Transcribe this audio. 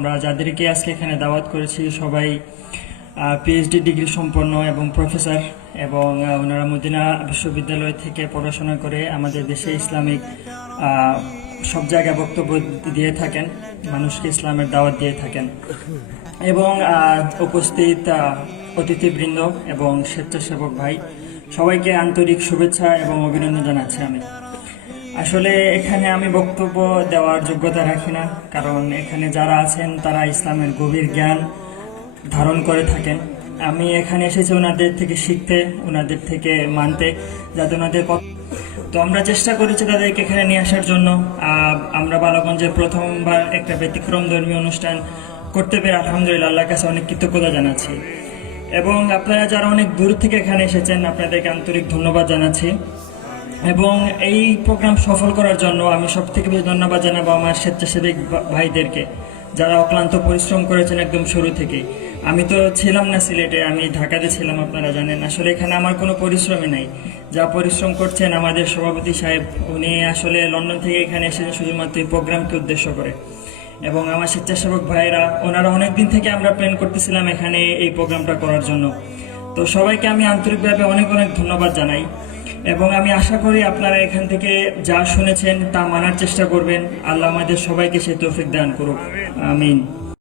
আমরা যাদেরকে আজকে এখানে দাওয়াত করেছি সবাই পিএইচডি ডিগ্রি সম্পন্ন এবং প্রফেসর এবং ওনারা মদিনা বিশ্ববিদ্যালয় থেকে পড়াশোনা করে আমাদের দেশে ইসলামিক সব জায়গায় বক্তব্য দিয়ে থাকেন, মানুষকে ইসলামের দাওয়াত দিয়ে থাকেন। এবং উপস্থিত অতিথিবৃন্দ এবং স্বেচ্ছাসেবক ভাই সবাইকে আন্তরিক শুভেচ্ছা এবং অভিনন্দন জানাচ্ছি। আমি আসলে এখানে আমি বক্তব্য দেওয়ার যোগ্যতা রাখি না, কারণ এখানে যারা আছেন তারা ইসলামের গভীর জ্ঞান ধারণ করে থাকেন। আমি এখানে এসেছি ওনাদের থেকে শিখতে, ওনাদের থেকে মানতে, যাতে ওনাদের তো আমরা চেষ্টা করেছি তাদেরকে এখানে নিয়ে আসার জন্য। আমরা বালাগঞ্জে প্রথমবার একটা ব্যতিক্রম ধর্মীয় অনুষ্ঠান করতে পেরে আলহামদুলিল্লাহ আল্লাহর কাছে অনেক কৃতজ্ঞতা জানাচ্ছি। এবং আপনারা যারা অনেক দূর থেকে এখানে এসেছেন আপনাদেরকে আন্তরিক ধন্যবাদ জানাচ্ছি। এবং এই প্রোগ্রাম সফল করার জন্য আমি সব থেকে বেশি ধন্যবাদ জানাবো আমার স্বেচ্ছাসেবী ভাইদেরকে, যারা অক্লান্ত পরিশ্রম করেছেন একদম শুরু থেকে। আমি তো ছিলাম না সিলেটে, আমি ঢাকাতে ছিলাম, আপনারা জানেন। আসলে এখানে আমার কোনো পরিশ্রমই নাই। যা পরিশ্রম করছেন আমাদের সভাপতি সাহেব, উনি আসলে লন্ডন থেকে এখানে এসেছেন শুধুমাত্র এই প্রোগ্রামকে উদ্দেশ্য করে। এবং আমার স্বেচ্ছাসেবক ভাইয়েরা, ওনারা অনেকদিন থেকে আমরা প্ল্যান করতেছিলাম এখানে এই প্রোগ্রামটা করার জন্য। তো সবাইকে আমি আন্তরিকভাবে অনেক অনেক ধন্যবাদ জানাই। এবং আমি আশা করি আপনারা এখান থেকে যা শুনেছেন তা মানার চেষ্টা করবেন। আল্লাহ আমাদের সবাইকে সেই তৌফিক দান করুক, আমিন।